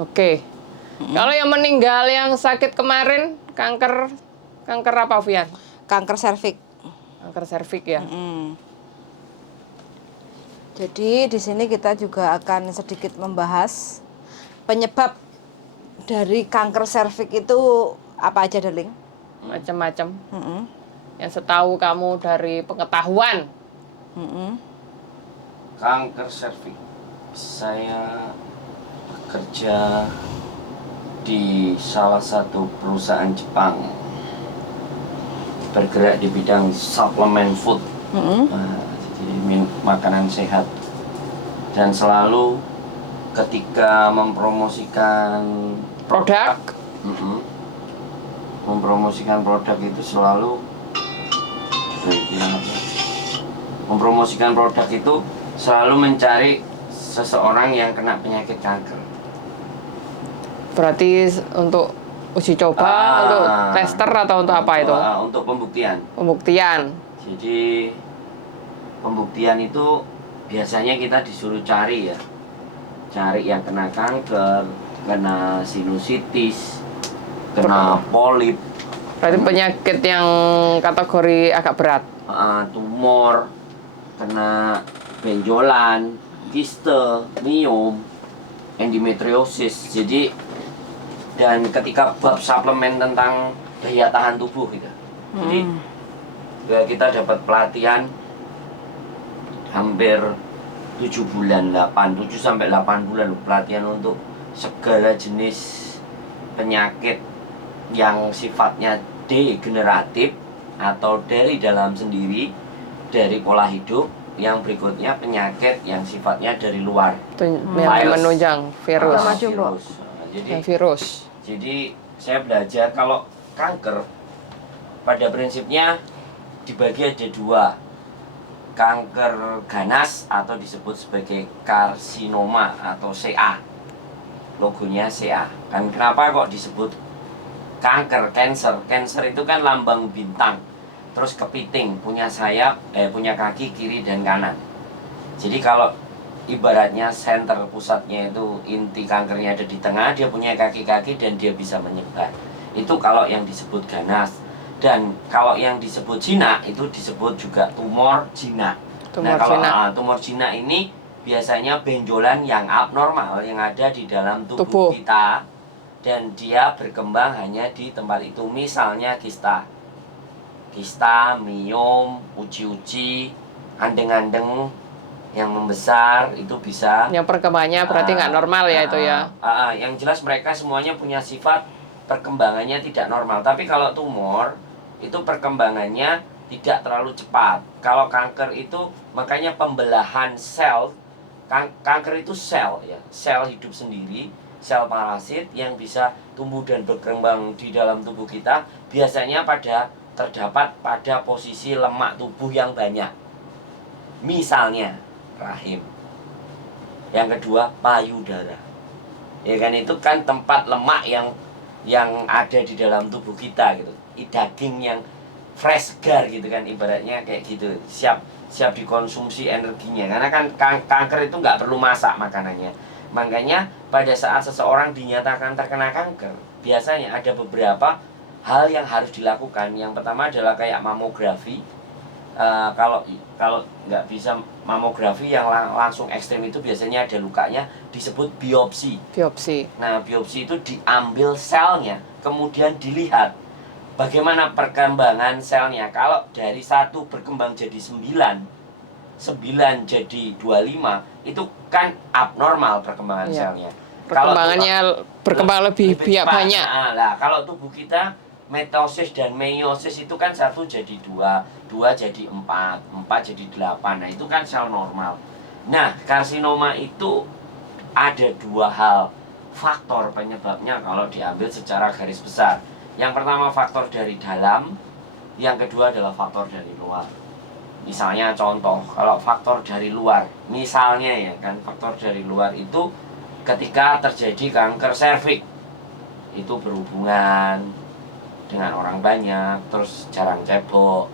Oke. Kalau yang meninggal yang sakit kemarin kanker apa, Vian? Kanker serviks. Kanker serviks ya. Jadi di sini kita juga akan sedikit membahas penyebab dari kanker serviks itu apa aja, Darling? Macam-macam. Yang setahu kamu dari pengetahuan. Kanker serviks. Saya bekerja di salah satu perusahaan Jepang, bergerak di bidang suplemen food, jadi makanan sehat, dan selalu ketika mempromosikan Produk. mempromosikan produk itu selalu mempromosikan produk itu selalu mencari seseorang yang kena penyakit kanker. Berarti untuk uji coba, untuk tester atau untuk apa itu? Untuk pembuktian. Pembuktian. Jadi pembuktian itu biasanya kita disuruh cari ya. Cari yang kena kanker, kena sinusitis, kena polip. Berarti penyakit yang kategori agak berat. Tumor, kena benjolan, kiste, miom, endometriosis. Jadi dan ketika bab suplemen tentang daya tahan tubuh gitu. Jadi ya kita dapat pelatihan hampir 7 sampai 8 bulan pelatihan untuk segala jenis penyakit yang sifatnya degeneratif atau dari dalam sendiri, dari pola hidup. Yang berikutnya penyakit yang sifatnya dari luar. Yang menunjang virus. Virus. Jadi saya belajar kalau kanker pada prinsipnya dibagi ada dua. Kanker ganas atau disebut sebagai karsinoma atau CA. Logonya CA. Kan kenapa kok disebut kanker, cancer? Cancer itu kan lambang bintang. Terus kepiting, punya sayap, punya kaki kiri dan kanan. Jadi kalau ibaratnya center pusatnya itu inti kankernya ada di tengah, dia punya kaki-kaki dan dia bisa menyebar. Itu kalau yang disebut ganas. Dan kalau yang disebut jinak itu disebut juga tumor jinak. Tumor jinak ini biasanya benjolan yang abnormal yang ada di dalam tubuh kita, dan dia berkembang hanya di tempat itu. Misalnya kista, miom, uci-uci, andeng-andeng yang membesar itu bisa. Yang perkembangannya berarti nggak normal ya itu ya. Yang jelas mereka semuanya punya sifat perkembangannya tidak normal. Tapi kalau tumor itu perkembangannya tidak terlalu cepat. Kalau kanker itu makanya pembelahan sel. Kanker itu sel ya, sel hidup sendiri, sel parasit yang bisa tumbuh dan berkembang di dalam tubuh kita. Biasanya terdapat pada posisi lemak tubuh yang banyak. Misalnya rahim. Yang kedua payudara. Ya kan, itu kan tempat lemak yang ada di dalam tubuh kita gitu. Daging yang fresh segar gitu kan, ibaratnya kayak gitu. Siap dikonsumsi energinya. Karena kan kanker itu nggak perlu masak makanannya. Makanya pada saat seseorang dinyatakan terkena kanker, biasanya ada beberapa hal yang harus dilakukan. Yang pertama adalah kayak mamografi. Kalau nggak bisa mamografi yang langsung ekstrim itu biasanya ada lukanya, disebut biopsi. Nah, biopsi itu diambil selnya, kemudian dilihat bagaimana perkembangan selnya. Kalau dari 1 berkembang jadi 9 jadi 25, itu kan abnormal perkembangan selnya. Perkembangannya berkembang lebih banyak. Nah, kalau tubuh kita mitosis dan meiosis itu kan 1 jadi 2 jadi 4 jadi 8. Nah, itu kan sel normal. Nah, karsinoma itu ada 2 hal faktor penyebabnya kalau diambil secara garis besar. Yang pertama faktor dari dalam, yang kedua adalah faktor dari luar. Misalnya contoh, kalau faktor dari luar, misalnya ya kan, faktor dari luar itu ketika terjadi kanker serviks, itu berhubungan dengan orang banyak, terus jarang cebok,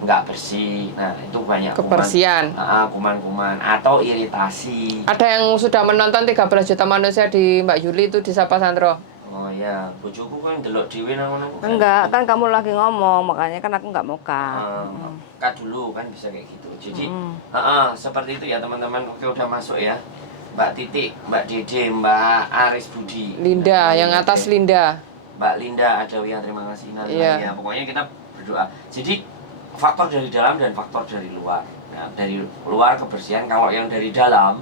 nggak bersih. Nah, itu banyak Kebersihan. kuman-kuman atau iritasi. Ada yang sudah menonton 13 juta manusia di Mbak Yuli itu di Sapa Sandro. Oh ya, bojoku kan delok dhewe nang ngono. Enggak, kan kamu lagi ngomong, makanya kan aku nggak mau cut. Cut dulu kan bisa kayak gitu. Jadi, Mm. seperti itu ya teman-teman. Oke, udah masuk ya. Mbak Titik, Mbak Dede, Mbak Aris Budi. Linda, yang atas Oke. Linda. Mbak Linda Adawiyah, terima kasih. Nah, Iya. ya, pokoknya kita berdoa. Jadi faktor dari dalam dan faktor dari luar. Nah, dari luar kebersihan, kalau yang dari dalam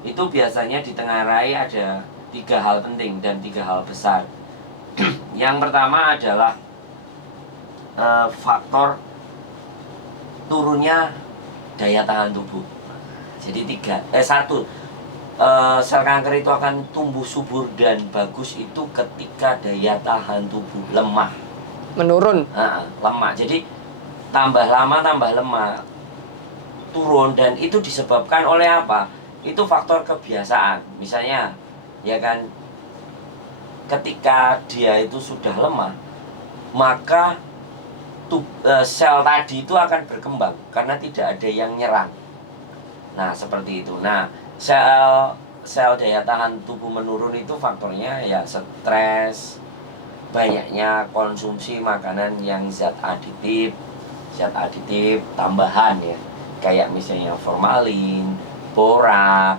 itu biasanya ditengarai ada 3 hal penting dan 3 hal besar. Yang pertama adalah faktor turunnya daya tahan tubuh. Jadi satu, sel kanker itu akan tumbuh subur dan bagus itu ketika daya tahan tubuh lemah. Menurun. Lemah. Jadi tambah lama tambah lemah, turun, dan itu disebabkan oleh apa? Itu faktor kebiasaan. Misalnya, ya kan, ketika dia itu sudah lemah, maka sel tadi itu akan berkembang karena tidak ada yang nyerang. Nah, seperti itu. Nah, sel daya tahan tubuh menurun itu faktornya ya stres, banyaknya konsumsi makanan yang zat aditif tambahan ya, kayak misalnya formalin, borak,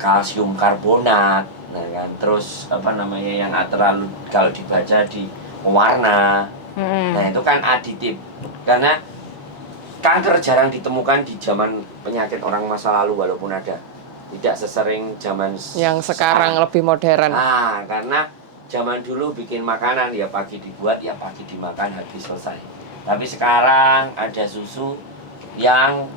kalsium karbonat, nah kan, terus apa namanya yang terlalu, kalau dibaca di warna. Nah, itu kan aditif. Karena kanker jarang ditemukan di zaman penyakit orang masa lalu, walaupun ada, tidak sesering zaman Yang sekarang lebih modern. Karena zaman dulu bikin makanan ya pagi dibuat, ya pagi dimakan, habis selesai. Tapi sekarang ada susu yang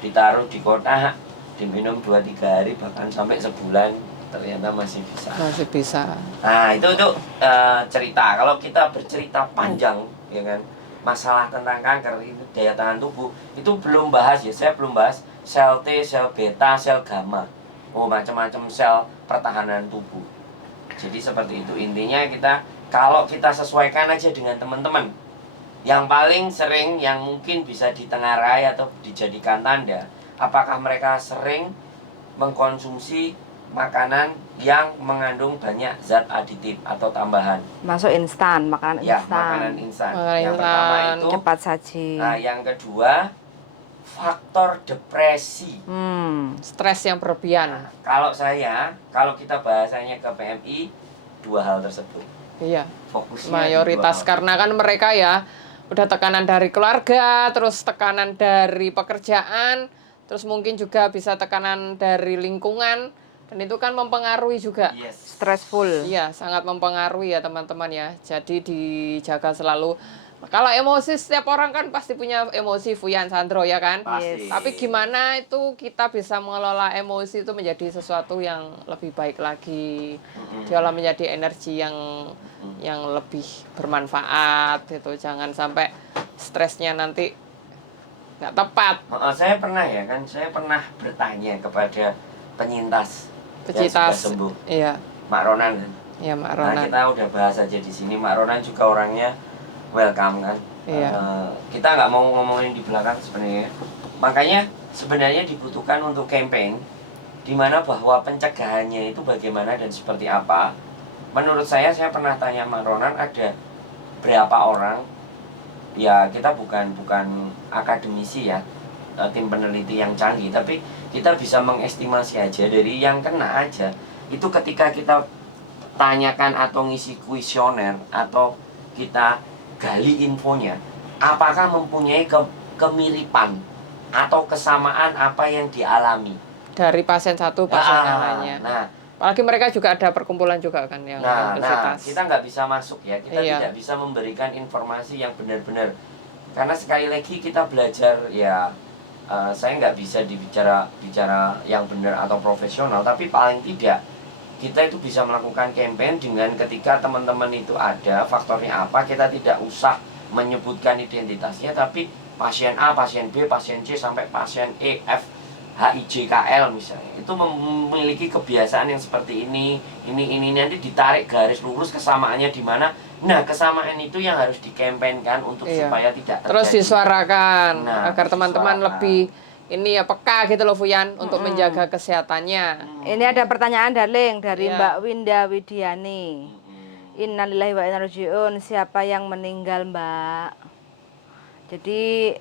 ditaruh di kotak, diminum 2-3 hari, bahkan sampai sebulan, ternyata masih bisa. Masih bisa. Nah, itu cerita. Kalau kita bercerita panjang, ya kan, masalah tentang kanker, itu daya tahan tubuh, itu belum bahas ya, saya belum bahas sel T, sel beta, sel gamma. Macam-macam sel pertahanan tubuh. Jadi seperti itu. Intinya kalau kita sesuaikan aja dengan teman-teman. Yang paling sering yang mungkin bisa ditengarai atau dijadikan tanda, apakah mereka sering mengkonsumsi makanan yang mengandung banyak zat aditif atau tambahan. Masuk instan, makanan Ya, instan. makanan instan. Makanan Yang pertama instan. itu. Cepat saji. Nah, yang kedua, faktor depresi. Stres yang berlebihan. Kalau kita bahasanya ke PMI, 2 hal tersebut. Iya. Fokusnya Mayoritas di 2 hal. karena kan mereka ya udah tekanan dari keluarga, terus tekanan dari pekerjaan, terus mungkin juga bisa tekanan dari lingkungan, dan itu kan mempengaruhi juga. Yes. Stressful. Iya, sangat mempengaruhi ya teman-teman ya. Jadi dijaga selalu. Kalau emosi, setiap orang kan pasti punya emosi, Fuyan, Sandro, ya kan? Pasti. Tapi gimana itu kita bisa mengelola emosi itu menjadi sesuatu yang lebih baik lagi. Diolah menjadi energi yang lebih bermanfaat gitu. Jangan sampai stresnya nanti nggak tepat. Saya pernah bertanya kepada penyintas yang Pecintas. sudah sembuh, Iya, Mak Ronan kan. iya Mak Nah, Ronan. kita udah bahas aja di sini. Mak Ronan juga orangnya welcome kan. Iya. Kita nggak mau ngomongin di belakang sebenarnya. Makanya sebenarnya dibutuhkan untuk campaign di mana bahwa pencegahannya itu bagaimana dan seperti apa. Menurut saya pernah tanya Mak Ronan, ada berapa orang, ya kita bukan akademisi ya, tim peneliti yang canggih, tapi kita bisa mengestimasi aja dari yang kena aja. Itu ketika kita tanyakan atau ngisi kuesioner atau kita gali infonya, apakah mempunyai kemiripan atau kesamaan apa yang dialami Dari pasien satu, pasien yang lainnya. Nah, Apalagi mereka juga ada perkumpulan juga kan yang universitas. kita nggak bisa masuk ya, kita Iya. tidak bisa memberikan informasi yang benar-benar, karena sekali lagi kita belajar ya, saya nggak bisa bicara yang benar atau profesional, tapi paling tidak kita itu bisa melakukan campaign dengan ketika teman-teman itu ada faktornya apa, kita tidak usah menyebutkan identitasnya, tapi pasien A, pasien B, pasien C sampai pasien E, F HIJKL misalnya, itu memiliki kebiasaan yang seperti ini nanti ditarik garis lurus kesamaannya di mana. Nah, kesamaan itu yang harus dikampanyekan untuk supaya tidak terjadi. Terus disuarakan agar teman-teman disuarakan. lebih ini ya peka gitu loh Fuyan untuk menjaga kesehatannya. Ini ada pertanyaan darling dari Iya. Mbak Winda Widiani. Innalillahi wa inna ilaihi raji'un. Siapa yang meninggal, Mbak? Jadi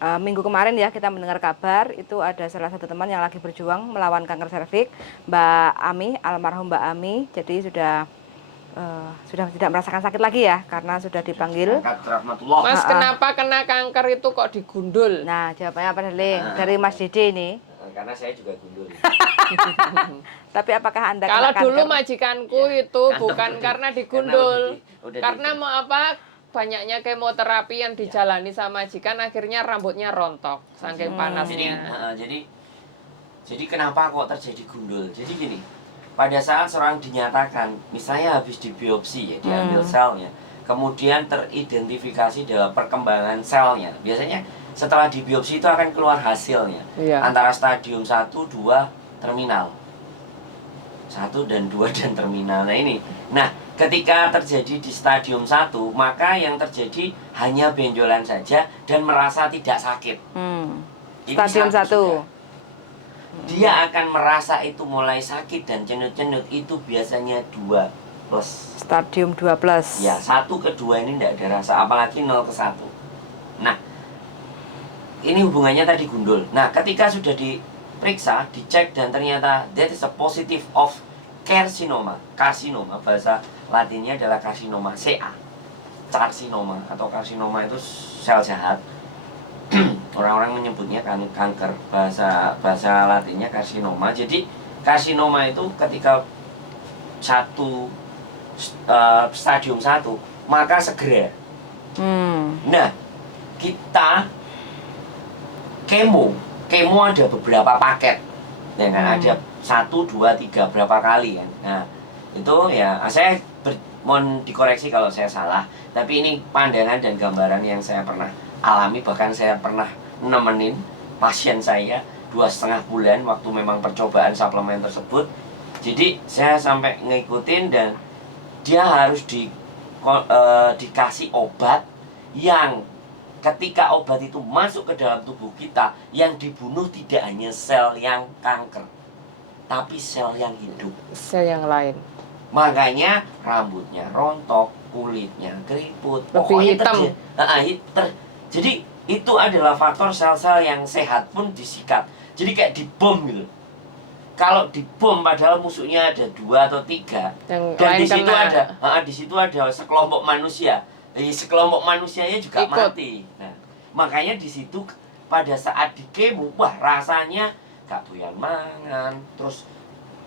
minggu kemarin ya kita mendengar kabar itu ada salah satu teman yang lagi berjuang melawan kanker serviks, Mbak Ami, almarhum Mbak Ami. Jadi sudah tidak merasakan sakit lagi ya karena sudah dipanggil. Mas, kenapa kena kanker itu kok digundul? Nah, jawabannya apa darling? Dari Mas Dede ini. Karena saya juga gundul. Tapi apakah Anda Kalau kena dulu kanker? majikanku itu bukan karena digundul, udah karena mau apa? Banyaknya kemoterapi yang dijalani sama majikan, akhirnya rambutnya rontok saking panasnya. Jadi kenapa kok terjadi gundul? Jadi gini, pada saat seorang dinyatakan, misalnya habis dibiopsi ya, diambil selnya, kemudian teridentifikasi dalam perkembangan selnya. Biasanya setelah dibiopsi itu akan keluar hasilnya. Iya. Antara stadium 1, 2, terminal. 1 dan 2 dan terminal. Nah ini. Nah, ketika terjadi di stadium 1, maka yang terjadi hanya benjolan saja dan merasa tidak sakit. Ini Stadium 1. sudah. Dia akan merasa itu mulai sakit dan cenut-cenut itu biasanya 2+. Stadium 2+. Ya, 1 ke 2 ini tidak ada rasa, apalagi 0 ke 1. Nah, ini hubungannya tadi gundul. Nah, ketika sudah diperiksa, dicek dan ternyata that is a positive of carcinoma. Karsinoma bahasa latinnya adalah karsinoma, CA. Karsinoma atau karsinoma itu sel jahat. Orang-orang menyebutnya kanker, bahasa latinnya karsinoma. Jadi karsinoma itu ketika stadium 1 maka segera. Nah, kita kemo ada beberapa paket, ya kan, ada 1, 2, 3 berapa kali kan. Nah, itu ya saya mohon dikoreksi kalau saya salah, tapi ini pandangan dan gambaran yang saya pernah alami. Bahkan saya pernah nemenin pasien saya 2,5 bulan waktu memang percobaan suplemen tersebut. Jadi saya sampai ngikutin dan dia harus dikasih obat yang ketika obat itu masuk ke dalam tubuh kita, yang dibunuh tidak hanya sel yang kanker, tapi sel yang hidup. Sel yang lain. Makanya rambutnya rontok, kulitnya keriput, lebih hitam. Jadi itu adalah faktor sel-sel yang sehat pun disikat. Jadi kayak dibom gitu. Kalau dibom padahal musuhnya ada 2 atau 3, yang dan lain di situ ada sekelompok manusia. Sekelompok manusianya juga ikut mati. Nah, makanya di situ pada saat di kemo, wah rasanya gak doyan mangan, terus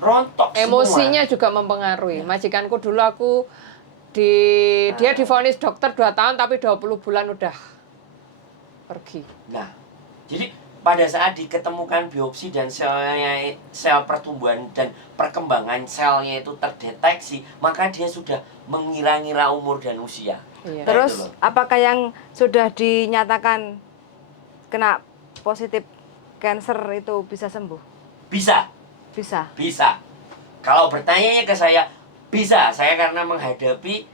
rontok emosinya semua. juga mempengaruhi. Majikanku dulu dia divonis dokter 2 tahun tapi 20 bulan udah pergi. Nah, jadi pada saat diketemukan biopsi dan sel pertumbuhan dan perkembangan selnya itu terdeteksi, maka dia sudah mengira-ngira umur dan usia. Iya. Terus apakah yang sudah dinyatakan kena positif cancer itu bisa sembuh? Bisa. Kalau bertanyanya ke saya, bisa. Saya karena menghadapi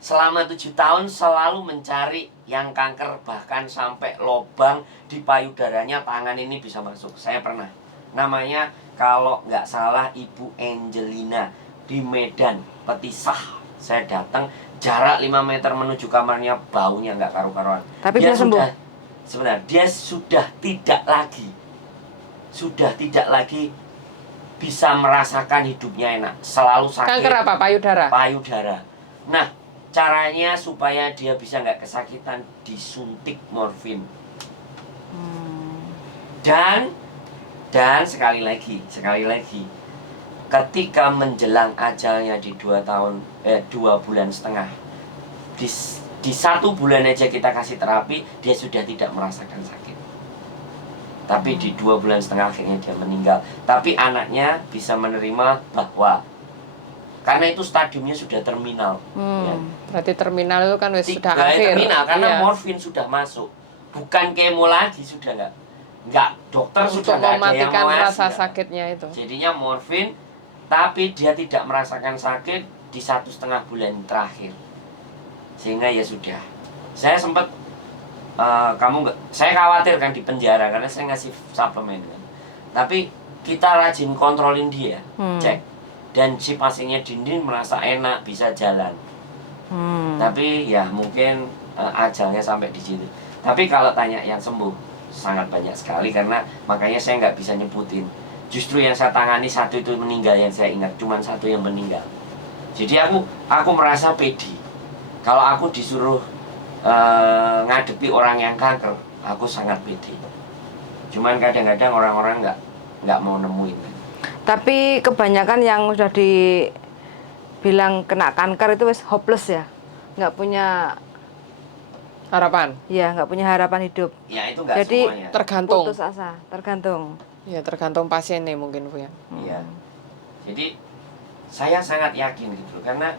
selama 7 tahun selalu mencari yang kanker, bahkan sampai lobang di payudaranya, tangan ini bisa masuk. Saya pernah. Namanya kalau nggak salah Ibu Angelina di Medan, Petisah. Saya datang, jarak 5 meter menuju kamarnya, baunya nggak karu-karuan. Tapi dia sembuh. Sebenarnya dia sudah tidak lagi bisa merasakan hidupnya enak. Selalu sakit. Kanker apa? Payudara. Nah, caranya supaya dia bisa nggak kesakitan, disuntik morfin. Dan sekali lagi, ketika menjelang ajalnya di 2 bulan setengah, di 1 bulan aja kita kasih terapi, dia sudah tidak merasakan sakit. Tapi di 2 bulan setengah akhirnya dia meninggal. Tapi anaknya bisa menerima bahwa karena itu stadiumnya sudah terminal. Ya. Berarti terminal itu kan sudah akhir. akhir. Terminal karena iya. morfin sudah masuk, bukan kemo lagi, sudah nggak. Enggak, dokter untuk sudah nggak ada yang mematikan mau rasa ngasih. sakitnya itu. Jadinya morfin, tapi dia tidak merasakan sakit di 1,5 bulan terakhir. Sehingga ya sudah. Saya sempat saya khawatir kan di penjara karena saya ngasih suplemen kan. Tapi kita rajin kontrolin dia, cek. Dan si pasiennya Dindin merasa enak, bisa jalan. Tapi ya mungkin ajalnya sampai di situ. Tapi kalau tanya yang sembuh, sangat banyak sekali karena makanya saya nggak bisa nyebutin. Justru yang saya tangani satu itu meninggal yang saya ingat, cuma satu yang meninggal. Jadi aku merasa pede. Kalau aku disuruh ngadepi orang yang kanker, aku sangat pede. Cuman kadang-kadang orang-orang nggak mau nemuin. Tapi kebanyakan yang sudah dibilang kena kanker itu wis hopeless ya, nggak punya Harapan. ya, nggak punya harapan hidup. Ya itu nggak Jadi, semuanya. Tergantung. Putus asa, tergantung. Ya tergantung pasiennya mungkin Bu ya. Iya. Jadi saya sangat yakin gitu loh, karena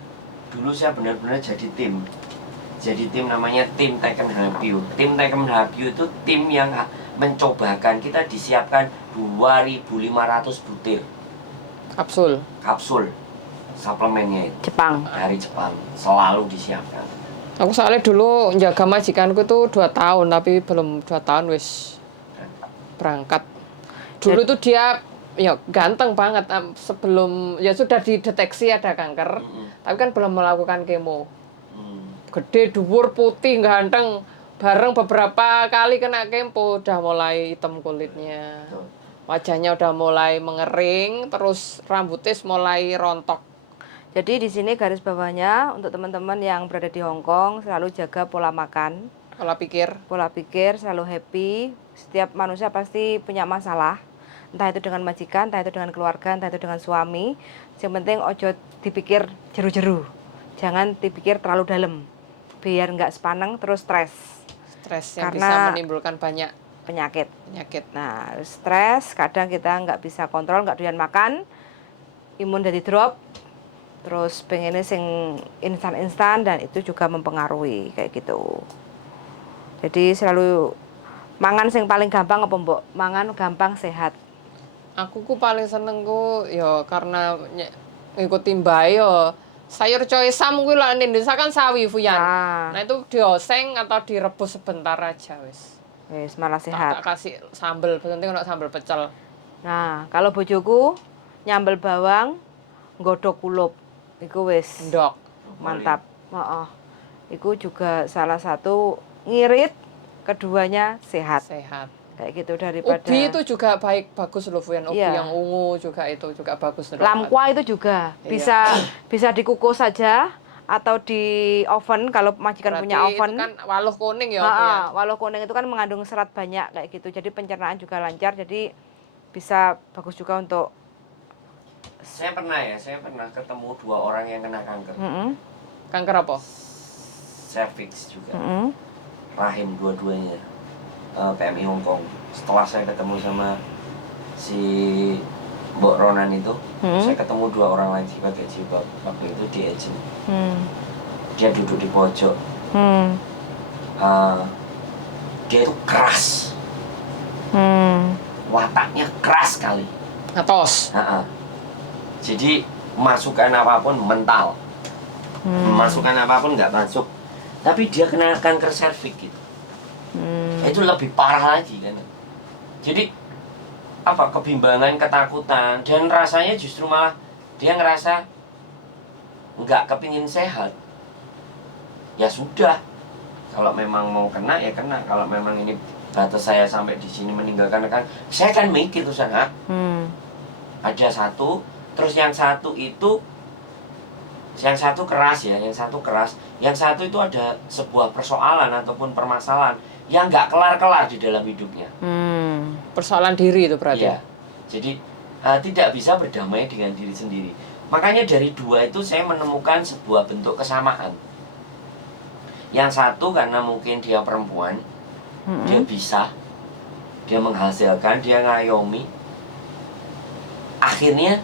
dulu saya benar-benar jadi tim. Jadi tim namanya tim Taken Habio. Tim Taken Habio itu tim yang mencobakan, kita disiapkan 2.500 butir kapsul suplemennya itu Jepang. dari Jepang, selalu disiapkan. Aku soalnya dulu jaga majikanku tuh 2 tahun, tapi belum 2 tahun wis berangkat. Dulu tuh dia ya ganteng banget sebelum ya sudah dideteksi ada kanker, tapi kan belum melakukan kemo. Gede, dhuwur, putih, ganteng. Bareng beberapa kali kena kemo udah mulai hitam kulitnya. Wajahnya udah mulai mengering, terus rambutnya mulai rontok. Jadi di sini garis bawahnya untuk teman-teman yang berada di Hong Kong selalu jaga pola makan, Pola pikir selalu happy. Setiap manusia pasti punya masalah, entah itu dengan majikan, entah itu dengan keluarga, entah itu dengan suami. Yang penting ojo dipikir jeru-jeru, jangan dipikir terlalu dalam, biar nggak sepaneng terus stres yang Karena bisa menimbulkan banyak penyakit. penyakit. Nah, stres kadang kita nggak bisa kontrol, nggak doyan makan, imun jadi drop, terus pengennya sing instan-instan, dan itu juga mempengaruhi kayak gitu. Jadi selalu mangan sing paling gampang apa mbok? Mangan gampang sehat. Aku ku paling seneng ku ya karena ngikuti mbae ya sayur coesam kuwi lho ning Indonesia kan sawi Fuyan. Nah. Nah itu dioseng atau direbus sebentar aja wis. Wis malah Tak sehat. kasih sambel, penting ono sambel pecel. Nah, kalau bojoku nyambel bawang, nggodhog kulup. Iku wis Ndok. mantap. Heeh. Iku juga salah satu ngirit, keduanya sehat. Sehat. Kayak gitu daripada Ubi itu juga bagus loh Fuyan. Ubi Iya. yang ungu juga itu juga bagus loh. lamkwa itu juga Iya. bisa dikukus saja atau di oven kalau majikan Berarti punya oven. itu kan waluh kuning ya Heeh, Fuyan. walau kuning itu kan mengandung serat banyak kayak gitu. Jadi pencernaan juga lancar, jadi bisa bagus juga untuk Saya pernah ketemu 2 orang yang kena kanker. Kanker apa? Cervix juga. Rahim dua-duanya. PMI Hong Kong. Setelah saya ketemu sama si Mbok Ronan itu, saya ketemu 2 orang lagi pakai jilbab. Waktu itu di agent. Dia duduk di pojok. Dia itu keras. Wataknya keras sekali. Atos. Jadi masukan apapun mental. Masukan apapun nggak masuk. Tapi dia kena kanker serviks gitu. Itu lebih parah lagi kan. Jadi kebimbangan, ketakutan, dan rasanya justru malah dia ngerasa nggak kepingin sehat. Ya sudah, kalau memang mau kena ya kena. Kalau memang ini batas saya sampai di sini meninggalkan kan, saya kan mikir tuh sana. Ada satu, terus yang satu itu, yang satu keras ya, yang satu itu ada sebuah persoalan ataupun permasalahan yang nggak kelar-kelar di dalam hidupnya. Persoalan diri itu berarti. Iya. Jadi tidak bisa berdamai dengan diri sendiri. Makanya dari 2 itu saya menemukan sebuah bentuk kesamaan. Yang satu karena mungkin dia perempuan, dia bisa, dia menghasilkan, dia ngayomi. Akhirnya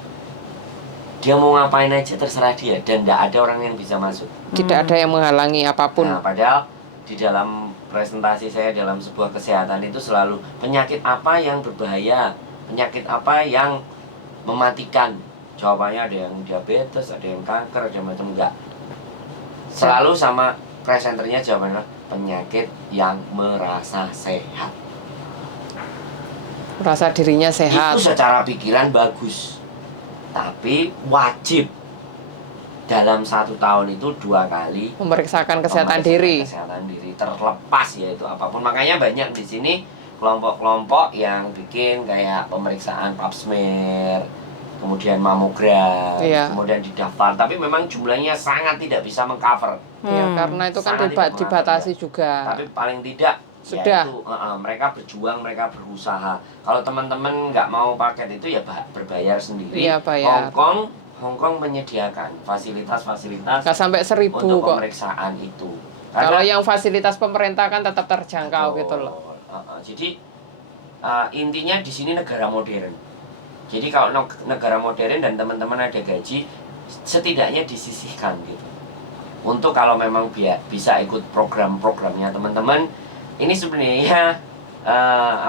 dia mau ngapain aja terserah dia dan tidak ada orang yang bisa masuk. Tidak ada yang menghalangi apapun. Nah, padahal di dalam presentasi saya dalam sebuah kesehatan itu selalu penyakit apa yang berbahaya, penyakit apa yang mematikan. Jawabannya ada yang diabetes, ada yang kanker, ada macam enggak. Selalu sama presenternya jawabannya penyakit yang merasa sehat. Merasa dirinya sehat. Itu secara pikiran bagus, tapi wajib dalam 1 tahun itu 2 kali Memeriksakan kesehatan memeriksakan diri. kesehatan diri terlepas yaitu apapun. Makanya banyak di sini kelompok-kelompok yang bikin kayak pemeriksaan pap smear, kemudian mamogram, Iya. kemudian didaftar. Tapi memang jumlahnya sangat tidak bisa mengcover. Ya, karena itu kan Sangat tidak dibatasi mengatur, juga. Tapi paling tidak Sudah. yaitu, mereka berjuang, mereka berusaha. Kalau teman-teman nggak mau paket itu ya berbayar sendiri. Iya, bayar. Hongkong menyediakan fasilitas-fasilitas Nggak sampai 1000 untuk kok. pemeriksaan itu. Kalau yang fasilitas pemerintah kan tetap terjangkau gitu loh. Jadi intinya di sini negara modern. Jadi kalau negara modern dan teman-teman ada gaji, setidaknya disisihkan gitu. Untuk kalau memang bisa ikut program-programnya teman-teman, ini sebenarnya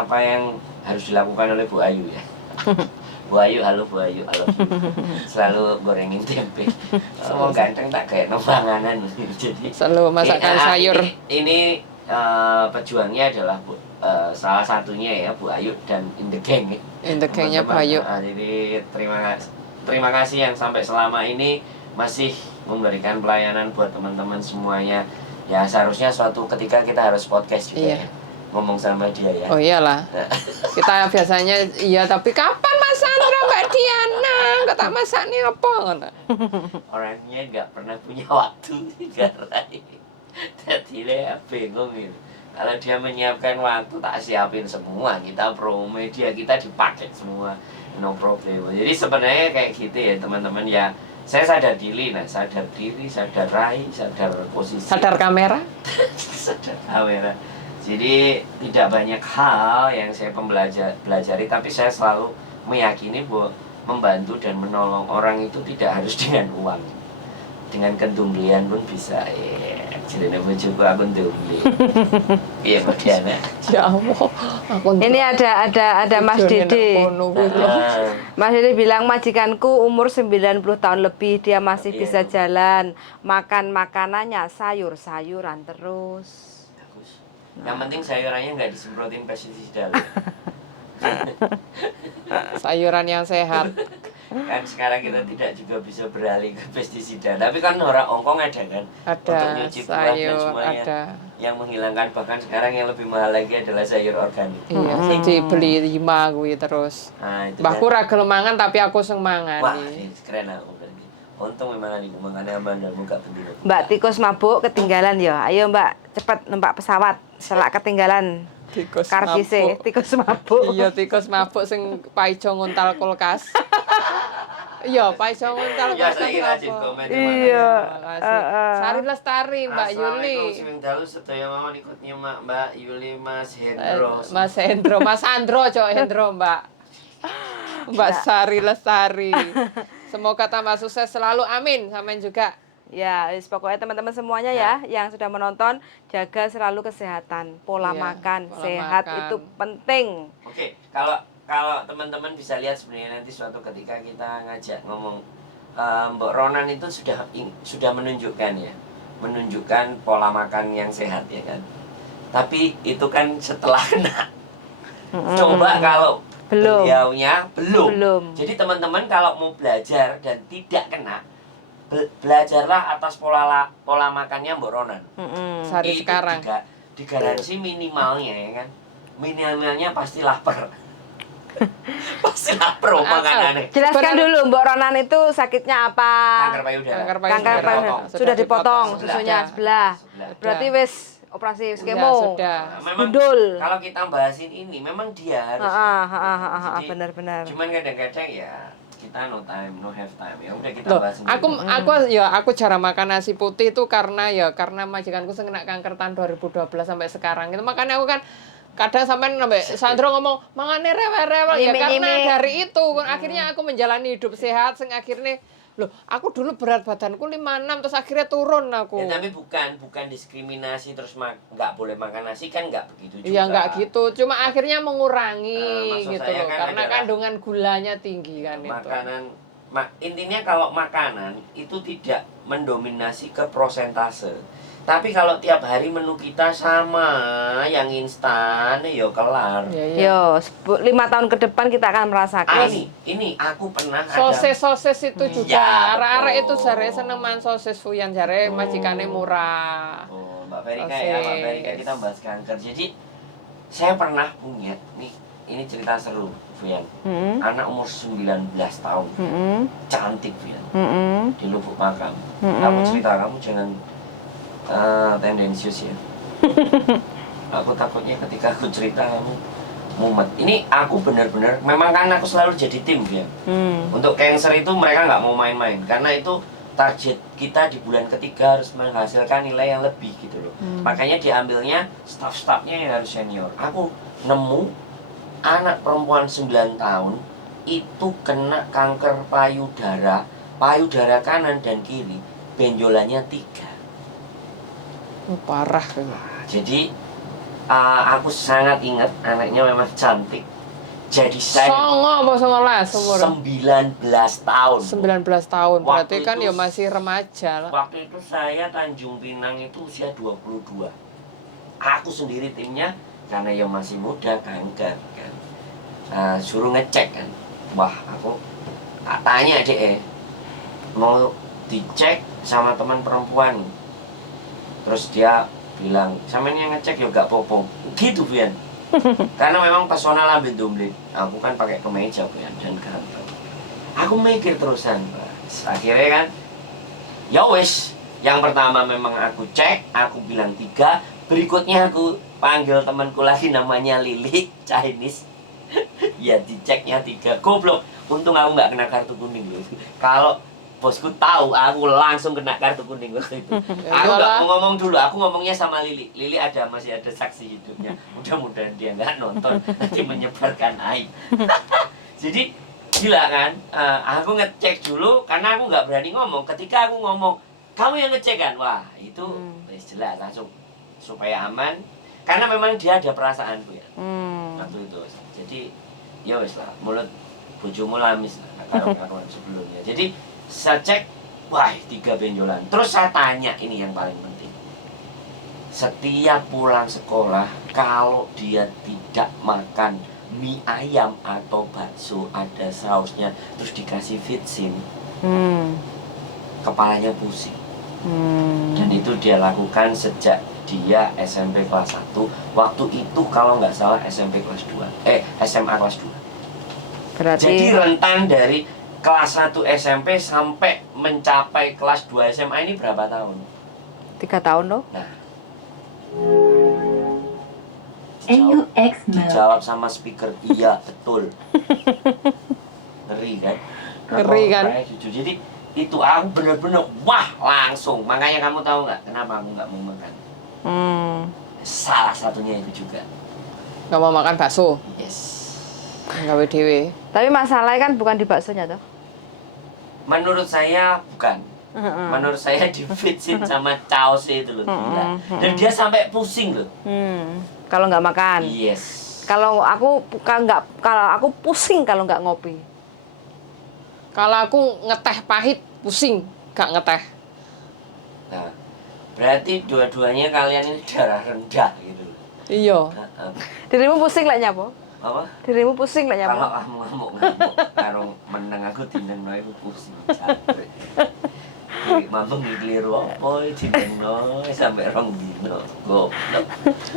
apa yang harus dilakukan oleh Bu Ayu ya. Bu Ayu, halo Bu Ayu, halo. Selalu gorengin tempe. Kalau mau ganteng tak kayak nombanganan. Jadi Selalu masakan sayur. Ini pejuangnya adalah salah satunya ya Bu Ayu dan In The Gang. In the gang-nya Teman-teman. Bayu. Jadi terima kasih yang sampai selama ini masih memberikan pelayanan buat teman-teman semuanya. Ya seharusnya suatu ketika kita harus podcast juga Iya. ya. Ngomong sama dia ya. Oh iyalah. Kita biasanya iya, tapi kapan Mas Sandra, Mbak Diana? Kok tak masak nih apa? Orangnya nggak pernah punya waktu karena jadi dia bingung gitu. Kalau dia menyiapkan waktu tak siapin semua, kita promo media kita dipakai semua, no problem. Jadi sebenarnya kayak gitu ya teman-teman ya. Saya sadar diri, sadar rai, sadar posisi, Sadar kamera? sadar kamera. Jadi tidak banyak hal yang saya pelajari, tapi saya selalu meyakini bahwa membantu dan menolong orang itu tidak harus dengan uang, dengan kentumblian pun bisa. Jadi bojoku aku ndumbli. Iya Mbak Diana. Ya Allah. Aku Ini ada Mas Dede. Mas Dede bilang majikanku umur 90 tahun lebih, dia masih Iya, bisa Bu. jalan, makan makanannya sayur-sayuran terus. Bagus. Yang penting sayurannya nggak disemprotin pestisida loh. sayuran yang sehat. Kan sekarang kita tidak juga bisa beralih ke pestisida. Tapi kan orang Hongkong ada kan untuk Ada nyuci buah dan sayur, semuanya. ada. Yang menghilangkan, bahkan sekarang yang lebih mahal lagi adalah sayur organik. Iya, dibeli 5 kuwi terus. Nah, itu Mbahku kan. ra gelem mangan tapi aku sing mangan. Wah, ini keren aku berarti. Untung memang ada makannya Amanda muka penduduk. Mbak tikus mabuk ketinggalan ya. Ayo Mbak, cepat numpak pesawat. Selak ketinggalan. Tikus Kardise, mabuk. tikus mabuk. Iya, tikus mabuk sing paijo nguntal kulkas. Iya, paijo nguntal Ya, kulkas. saya kira rajin apa? komen. Iya. Sari Lestari, Mbak Yuli. Assalamualaikum, dalu sedaya mawon ikut nyimak Mbak Yuli, Mas Hendro. Mas Hendro, Mas Andro, Cok Hendro, Mbak. Mbak Sari Lestari. Semoga tambah sukses selalu, amin. Sampean juga. Ya, pokoknya teman-teman semuanya ya yang sudah menonton, jaga selalu kesehatan, pola Iya, makan pola sehat makan. itu penting. Oke, kalau teman-teman bisa lihat sebenarnya nanti suatu ketika kita ngajak ngomong Mbak Ronan itu sudah menunjukkan ya, menunjukkan pola makan yang sehat ya kan. Tapi itu kan setelah kena. Coba kalau Belum. beliaunya belum. Belum. Jadi teman-teman kalau mau belajar dan tidak kena, belajarlah atas pola makannya Mbak Ronan. Sehari Itu sekarang. digaransi minimalnya ya kan. Minimalnya pasti lapar. Pasti lapar makanannya. Jelaskan Sebenarnya- dulu Mbak Ronan itu sakitnya apa? Kanker payudara. Kanker Kanker payudara. payudara. Sudah dipotong susunya sebelah. Sebelah. Berarti wis operasi Sudah, skemo. sudah. Memang Gundul. kalau kita bahasin ini memang dia harus. Jadi, Benar-benar. Cuman kadang-kadang ya kita no time, no have time. Ya udah kita Loh, bahas sendiri. aku jarang makan nasi putih itu karena majikanku sing kena kanker tahun 2012 sampai sekarang. Itu makanya aku kan kadang sampai Sandro ngomong mangane rewel-rewel ya karena Nyimik-nyimik. dari itu akhirnya aku menjalani hidup sehat sing akhirnya Loh, aku dulu berat badanku 56 terus akhirnya turun aku. Ya, tapi bukan diskriminasi terus nggak boleh makan nasi kan nggak begitu juga. Iya nggak gitu, cuma akhirnya mengurangi Maksud gitu saya loh, kan karena adalah kandungan gulanya tinggi kan itu. makanan intinya kalau makanan itu tidak mendominasi ke prosentase. Tapi kalau tiap hari menu kita sama yang instan, ya kelar. Iya, iya. Yo, 5 tahun ke depan kita akan merasakan. Ini aku pernah ada. Sosis itu juga, Ya, arek-arek itu betul. jare seneng man sosis Fuyan jare majikane murah. Oh, Mbak Verika ya, Mbak Verika kita bahas kanker. Jadi saya pernah punya ini cerita seru, Vian. Anak umur 19 tahun. Cantik, Vian. Di Lubuk Makam. Aku cerita kamu jangan tendensius ya. Aku takutnya ketika aku cerita kamu mumet. Ini aku benar-benar, memang kan aku selalu jadi tim ya. Untuk cancer itu mereka nggak mau main-main karena itu target kita di bulan ketiga harus menghasilkan nilai yang lebih gitu loh. Makanya diambilnya staff-staffnya yang harus senior. Aku nemu anak perempuan 9 tahun itu kena kanker payudara kanan dan kiri, benjolannya 3. Parah. Jadi aku sangat ingat anaknya memang cantik. Jadi saya Songo apa 19 umur? 19 tahun. 19 tahun. Berarti Waktu kan itu ya masih remaja lah. Waktu itu saya Tanjung Pinang itu usia 22. Aku sendiri timnya karena ya masih muda kanker kan. Suruh ngecek kan. Wah, aku tanya deh, mau dicek sama teman perempuan. Terus dia bilang, sama ini yang ngecek ya gak popo. Gitu, Bian. Karena memang pesona lambe domblet. Aku kan pakai kemeja, Bian, dan ganteng. Aku mikir terusan, Pak. Akhirnya kan, ya wes. Yang pertama memang aku cek, aku bilang 3. Berikutnya aku panggil temanku lagi namanya Lili, Chinese. Ya diceknya 3. Goblok. Untung aku nggak kena kartu kuning loh. Kalau bosku tahu, aku langsung kena kartu kuning waktu itu. Aku nggak mau ngomong dulu, aku ngomongnya sama Lili. Lili masih ada saksi hidupnya. Mudah-mudahan dia nggak nonton nanti menyebarkan aib. Jadi gila kan? Aku ngecek dulu karena aku nggak berani ngomong. Ketika aku ngomong, kamu yang ngecek kan? Wah itu jelas langsung supaya aman. Karena memang dia ada perasaan Bu ya. Waktu itu. Jadi ya wes lah, mulut bojomu lamis lah karuan sebelumnya. Jadi saya cek, wah 3 benjolan. Terus saya tanya, ini yang paling penting. Setiap pulang sekolah, kalau dia tidak makan mie ayam atau bakso ada sausnya, terus dikasih vitsin, kepalanya pusing. Dan itu dia lakukan sejak dia SMP kelas 1. Waktu itu kalau nggak salah SMP kelas 2. SMA kelas 2. Berarti Jadi rentan dari kelas 1 SMP sampai mencapai kelas 2 SMA ini berapa tahun? 3 tahun loh. Nah, AUX mode. dijawab sama speaker, iya betul. Ngeri kan? Ngeri kan? Kayak jujur. Jadi itu aku bener-bener wah langsung. Makanya kamu tahu nggak kenapa aku nggak mau makan? Salah satunya itu juga. Nggak mau makan bakso. Yes. Gawe dhewe. Tapi masalahnya kan bukan di baksonya toh. Menurut saya bukan. Menurut saya divitsin sama caos itu loh gila. Dan dia sampai pusing loh. Kalau nggak makan. Yes. Kalau aku pusing kalau nggak ngopi. Kalau aku ngeteh pahit pusing, gak ngeteh. Nah, berarti dua-duanya kalian ini darah rendah gitu loh. Iya. Dirimu pusing lah nyapo? Apa? Dirimu pusing lah nyapo? Kalau kamu ngamuk-ngamuk karo meneng aku dinengno iku pusing. Mamang ngikliru apa dinengno sampai 2 dino. Goblok.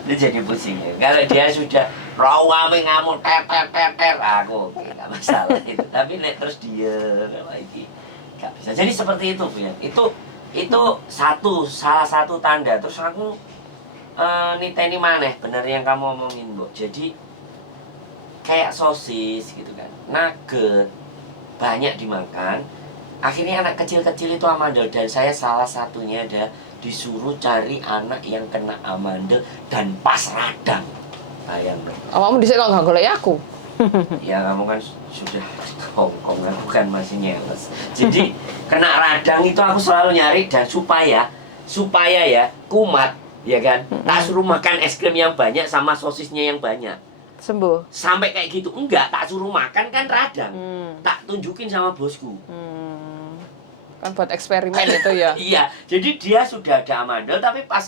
Dia jadi pusing ya. Kalau dia sudah rawame ngamuk ter aku oke enggak masalah itu. Tapi nek terus dia lagi enggak bisa. Jadi seperti itu, Bu ya. Itu salah satu tanda. Terus aku niteni maneh bener yang kamu omongin, Bu. Jadi kayak sosis gitu kan, nugget banyak dimakan, akhirnya anak kecil-kecil itu amandel. Dan saya salah satunya ada disuruh cari anak yang kena amandel dan pas radang. Bayang dong. Awakmu dhisik kok gak golek aku. Ya kamu kan sudah Hongkong, aku kan masih nyeles. Jadi kena radang itu aku selalu nyari dan supaya ya kumat, ya kan. Tak suruh makan es krim yang banyak sama sosisnya yang banyak. Sembuh. Sampai kayak gitu enggak, tak suruh makan kan radang. Tak tunjukin sama bosku. Kan buat eksperimen itu ya. Iya, jadi dia sudah ada amandel tapi pas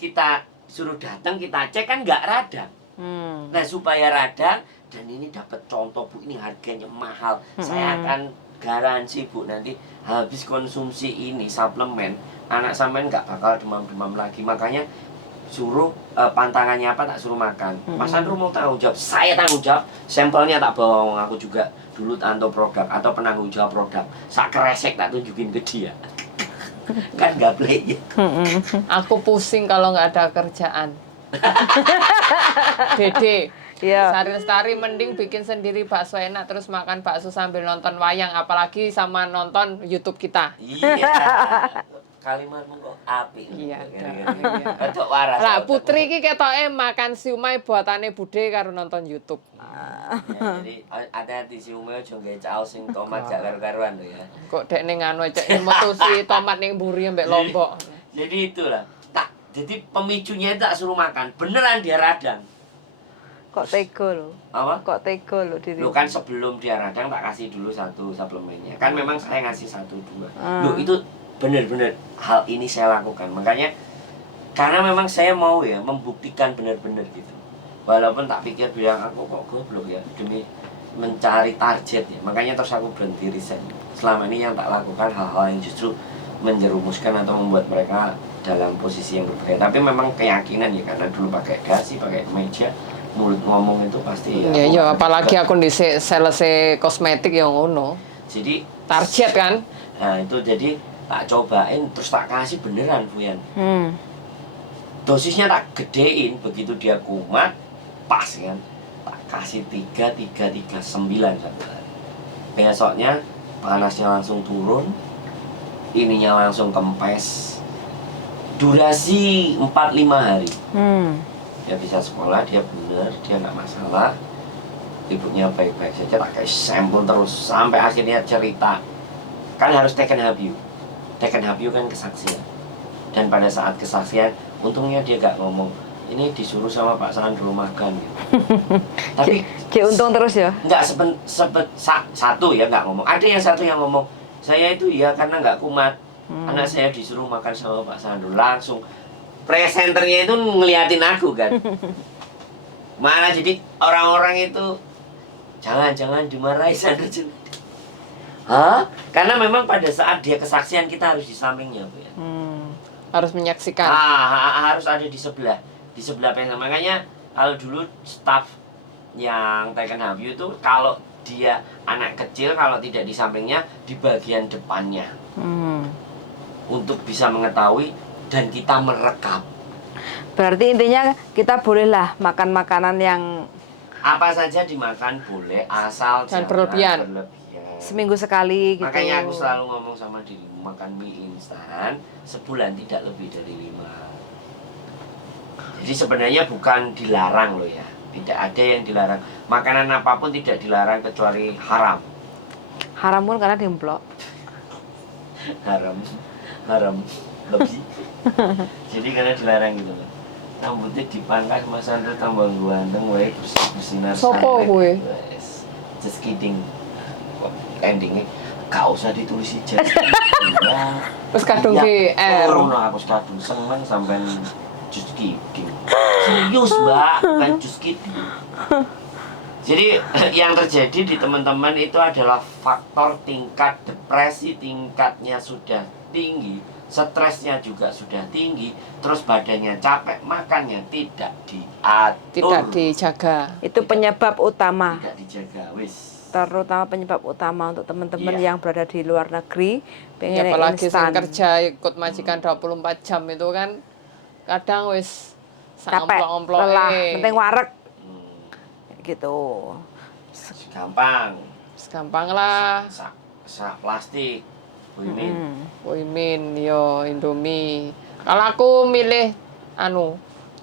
kita suruh datang kita cek kan nggak radang. Nah supaya radang dan ini dapat contoh Bu, ini harganya mahal. Saya akan garansi Bu, nanti habis konsumsi ini suplemen anak sampean nggak bakal demam-demam lagi. Makanya suruh pantangannya apa tak suruh makan. Mas Andrew mau tanggung jawab, saya tanggung jawab. Sampelnya tak bawa, aku juga dulu tanto produk atau penanggung jawab produk. Sak kresek tak tunjukin ke dia. Kan nggak play ya. Aku pusing kalau nggak ada kerjaan. Dede, Iya. Sari Lestari mending bikin sendiri bakso enak terus makan bakso sambil nonton wayang, apalagi sama nonton YouTube kita. Iya. Kalimatmu kok apik. Iya, Untuk waras. Lah Putri ki ketoke makan siumai buatane Bude karo nonton YouTube. Ya, jadi hati-hati si Ume aja nggawe caos sing tomat gak karu-karuan lho ya. Kok dek ning anu cek metusi tomat ning mburi mbek lombok. Jadi itulah. Jadi pemicunya itu tak suruh makan. Beneran dia radang. Kok tega lo? Apa? Kok tega lo diri? Lo kan sebelum dia radang tak kasih dulu satu suplemennya. Kan memang saya ngasih 1-2. Lo itu bener-bener hal ini saya lakukan. Makanya karena memang saya mau ya membuktikan bener-bener gitu. Walaupun tak pikir bilang aku kok goblok ya demi mencari target ya. Makanya terus aku berhenti riset. Selama ini yang tak lakukan hal-hal yang justru menjerumuskan atau membuat mereka dalam posisi yang berbeda. Tapi memang keyakinan ya karena dulu pakai dasi, pakai meja, mulut ngomong itu pasti ya. Ya apalagi aku di sales kosmetik yang ngono. Jadi target kan. Nah itu jadi tak cobain terus tak kasih beneran Fuyan. Dosisnya tak gedein begitu dia kumat pas kan. Tak kasih 3, 9 satu hari. Besoknya panasnya langsung turun, ininya langsung kempes. Durasi 4-5 hari. Dia bisa sekolah, dia bener, dia nggak masalah. Ibunya baik-baik saja, tak kasih sampel terus sampai akhirnya cerita. Kan harus taken habyu. Taken habyu kan kesaksian. Dan pada saat kesaksian, untungnya dia gak ngomong. Ini disuruh sama Pak Sandro makan gitu. Tapi untung terus ya? Enggak satu ya nggak ngomong. Ada yang satu yang ngomong, saya itu ya karena nggak kumat. Anak saya disuruh makan sama Pak Sandro. Langsung presenternya itu ngeliatin aku kan. Malah jadi orang-orang itu jangan dimarahi Sandro. Hah? Karena memang pada saat dia kesaksian kita harus di sampingnya Bu ya. Harus menyaksikan. Harus ada di sebelah pengen. Makanya kalau dulu staff yang taken habyu itu kalau dia anak kecil kalau tidak di sampingnya di bagian depannya. Untuk bisa mengetahui dan kita merekam. Berarti intinya kita bolehlah makan makanan yang apa saja dimakan boleh asal jangan jangan berlebihan. seminggu sekali gitu. Makanya aku selalu ngomong sama dirimu, makan mie instan sebulan tidak lebih dari 5. Jadi sebenarnya bukan dilarang loh ya. Tidak ada yang dilarang. Makanan apapun tidak dilarang kecuali haram. Haram pun karena dimplok. Haram lebih. Jadi karena dilarang gitu loh. Rambutnya dipangkas Mas Andrew tambah ganteng wae bersinar. Sopo kowe? Just kidding. Endingnya gak usah ditulis ijazah. Terus kadung GR. Oh, aku kadung seneng sampean just kidding. Serius Mbak, bukan just kidding. Jadi yang terjadi di teman-teman itu adalah faktor tingkat depresi tingkatnya sudah tinggi, stresnya juga sudah tinggi, terus badannya capek, makannya tidak diatur, Tidak dijaga. Itu penyebab utama. tidak dijaga, wis. Terutama penyebab utama untuk teman-teman Iya. yang berada di luar negeri Ya, pengen apalagi instan. sing kerja ikut majikan 24 jam itu kan kadang wis Capek, amplok-amplok lelah, penting wareg Hmm, gitu. gampang, gampang lah. sak plastik, Wimin. Wimin yo Indomie. Kalau aku milih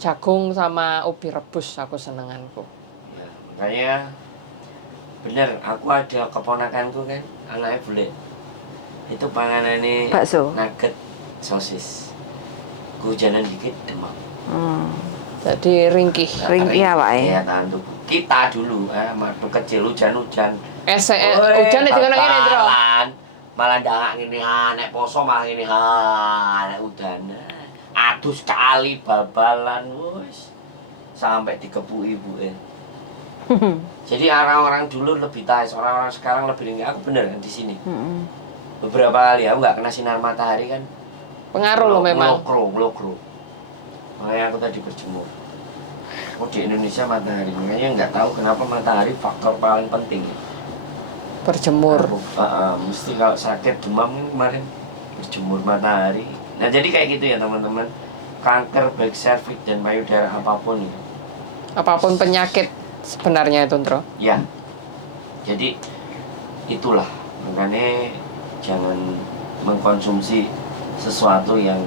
jagung sama ubi rebus aku senenganku. Ya, makanya Bener, aku ada keponakanku kan, anaknya bule. Itu panganannya Bakso. nugget sosis. Kehujanan dikit demam. Jadi ringkih. Ringkih awake. Ya tahan tubuh. Kita dulu, waktu kecil hujan-hujan. Hujan itu kan ngene, Tro. babalan. Malah ndak ngene nek poso malah ngene nek udan. Aduh sekali babalan wis. Sampai dikepuki ibuke. Jadi orang-orang dulu lebih tahan, orang-orang sekarang lebih ringkih. Aku bener kan di sini. Beberapa kali aku nggak kena sinar matahari kan. Pengaruh lo memang. Ngelokro. Makanya aku tadi berjemur. Oh di Indonesia matahari, makanya nggak tahu kenapa matahari faktor paling penting. Berjemur. Mesti kalau sakit demam kan kemarin berjemur matahari. Nah jadi kayak gitu ya teman-teman. Kanker baik serviks dan payudara apapun ya. Apapun penyakit sebenarnya itu, Tro. Ya. Jadi itulah makanya jangan mengkonsumsi sesuatu yang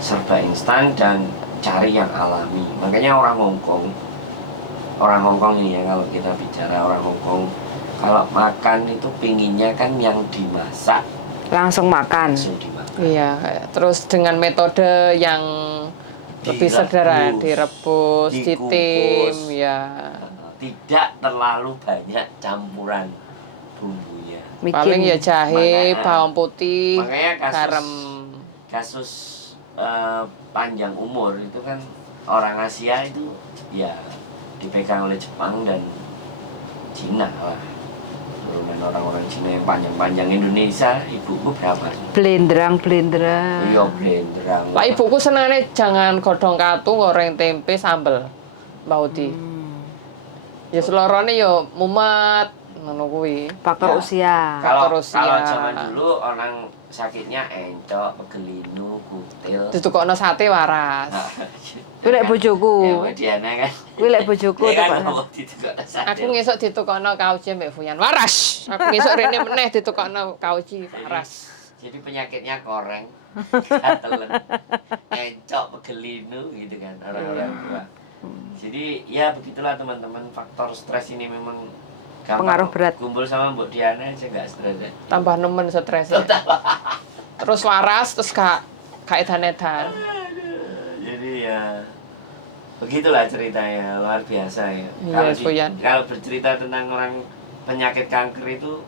serba instan dan cari yang alami. Makanya orang Hongkong ini ya, kalau kita bicara orang Hongkong, kalau makan itu pinginnya kan yang dimasak Langsung makan. langsung dimakan. Iya, terus dengan metode yang lebih sederhana, direbus, dikukus. ditim, ya. Tidak terlalu banyak campuran bumbunya. Paling ya jahe, Makanya- bawang putih, makanya garam. kasus panjang umur itu kan orang Asia itu ya dipegang oleh Jepang dan Cina lah. Turunan orang-orang Cina yang panjang-panjang. Indonesia ibuku berapa? Blenderang. Iya blenderang. Pak ibuku senangnya jangan godhong katu, goreng tempe, sambel. Mbak Uti. Ya selorone ya mumet ngono kuwi. Faktor Ya. usia. Kalau Terus ya. zaman dulu orang sakitnya encok, pegelinu, kutil. Ditukokno sate waras. Kuwi lek bojoku. Ya Diana kan. Kuwi lek bojoku Ya kan tukokno. mau ditukokno sate. Aku ngesuk ditukokno kauci mbek Fuyan waras. Aku ngesuk rene meneh ditukokno kauci waras. Jadi penyakitnya koreng, katelen, encok, pegelinu gitu kan orang-orang tua. Jadi ya begitulah teman-teman, faktor stres ini memang gampang Pengaruh kok. berat. Kumpul sama Mbok Diana aja nggak stres ya. Tambah nemen stres. Terus waras, terus gak edan-edan. Jadi ya begitulah ceritanya, luar biasa ya. Iya, Fuyan. Kalau bercerita tentang orang penyakit kanker itu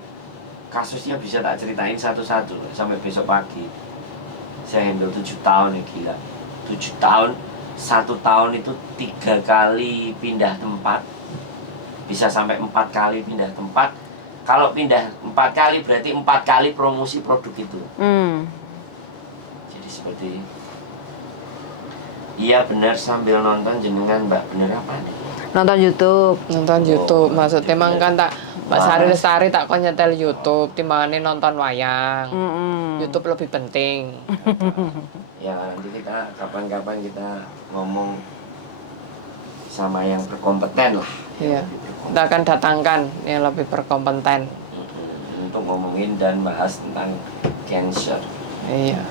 kasusnya bisa tak ceritain satu-satu sampai besok pagi. Saya handle 7 tahun ya, gila. 7 tahun, 1 tahun itu 3 kali pindah tempat, bisa sampai 4 kali pindah tempat. Kalau pindah 4 kali berarti 4 kali promosi produk itu. Jadi seperti iya benar sambil nonton jenengan Mbak, bener apa nih? Nonton YouTube. Nonton YouTube, maksudnya emang kan tak Mbak Wah. Sari Lestari tak kon nyetel YouTube timbangane nonton wayang. Mm-mm. YouTube lebih penting. Ya nanti kita kapan-kapan kita ngomong sama yang berkompeten lah. Iya. Kita akan datangkan yang lebih berkompeten. Untuk ngomongin dan bahas tentang cancer Iya.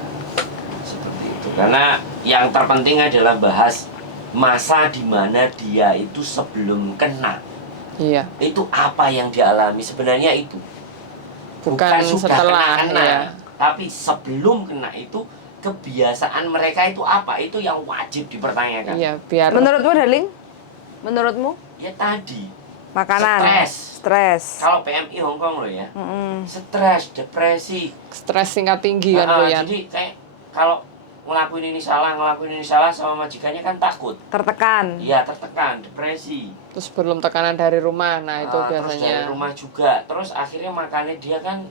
seperti itu. Karena yang terpenting adalah bahas masa dimana dia itu sebelum kena Iya. itu apa yang dialami sebenarnya itu. Bukan sudah setelah, kena, ya. tapi sebelum kena itu kebiasaan mereka itu apa? Itu yang wajib dipertanyakan. Iya, biar Menurutmu, Darling? Menurutmu? Ya tadi Makanan. Stres. kalau PMI Hongkong loh ya, Mm-mm. stres, depresi. stres tingkat tinggi kan Ah, Boyan. jadi kayak kalau ngelakuin ini salah sama majikannya kan takut. Tertekan. Iya tertekan, depresi. Terus belum tekanan dari rumah, nah itu Terus dari biasanya. rumah juga. Terus akhirnya makannya dia kan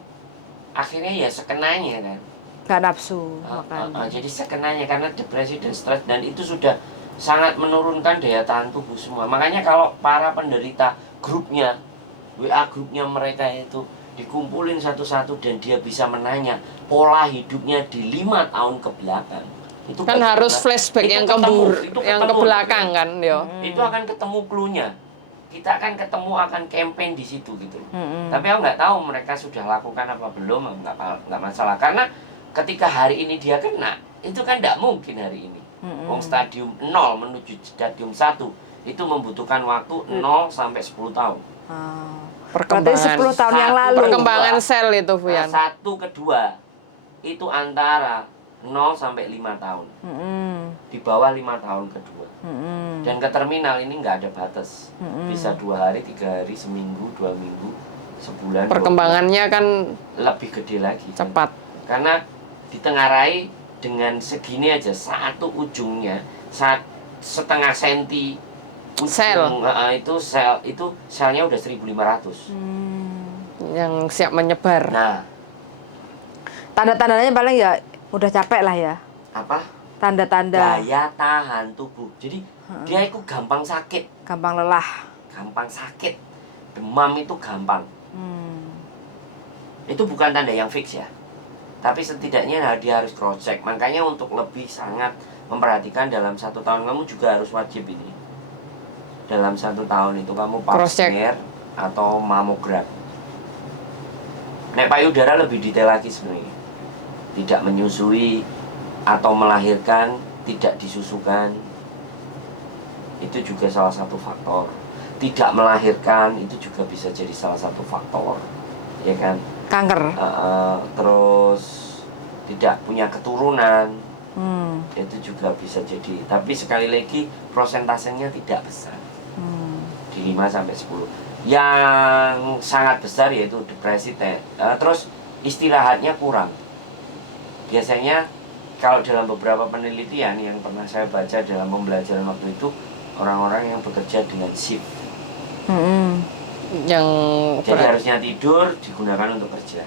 akhirnya ya sekenanya kan. Gak nafsu makan. Jadi sekenanya karena depresi dan stres dan itu sudah sangat menurunkan daya tahan tubuh semua. Makanya kalau para penderita grupnya, WA grupnya mereka itu dikumpulin satu-satu dan dia bisa menanya pola hidupnya di 5 tahun ke belakang. Itu Kan harus flashback itu yang ketemu, itu yang ke ketemu. belakang kan, yo. Itu akan ketemu clue-nya. Kita akan ketemu akan campaign di situ gitu. Mm-mm. Tapi aku nggak tahu mereka sudah lakukan apa belum, nggak masalah. Karena ketika hari ini dia kena, itu kan nggak mungkin hari ini. Wong stadium 0 menuju stadium 1 itu membutuhkan waktu 0 sampai 10 tahun. Ah. Berarti 10 tahun yang lalu. Perkembangan sel itu, Bu Nah, Yan. 1 ke 2 itu antara 0 sampai 5 tahun. Di bawah 5 tahun kedua. Dan ke terminal ini nggak ada batas. Bisa 2 hari, 3 hari, seminggu, 2 minggu, sebulan. 2 bulan. Perkembangannya kan Lebih gede lagi. kan? cepat. Karena ditengarai dengan segini aja, satu ujungnya setengah senti ujung, Sel. itu selnya udah 1.500. Yang siap menyebar. Nah, Tanda-tandanya paling ya udah capek lah ya. apa? Tanda-tanda Daya tahan tubuh. Jadi dia itu gampang sakit, gampang lelah. demam itu gampang. Itu bukan tanda yang fix ya. Tapi setidaknya dia harus cross check. Makanya untuk lebih sangat memperhatikan dalam 1 tahun kamu juga harus wajib ini. Dalam 1 tahun itu kamu pap Cross check. smear atau mamogram. Nek payudara lebih detail lagi sebenarnya. Tidak menyusui atau melahirkan, tidak disusukan. Itu juga salah satu faktor. Tidak melahirkan itu juga bisa jadi salah satu faktor. Ya kan? Kanker. Terus tidak punya keturunan. Itu juga bisa jadi. Tapi sekali lagi prosentasenya tidak besar. Di 5 sampai 10. Yang sangat besar yaitu depresi. Terus istirahatnya kurang. Biasanya kalau dalam beberapa penelitian yang pernah saya baca dalam pembelajaran waktu itu, orang-orang yang bekerja dengan shift. Yang Jadi harusnya tidur digunakan untuk kerja.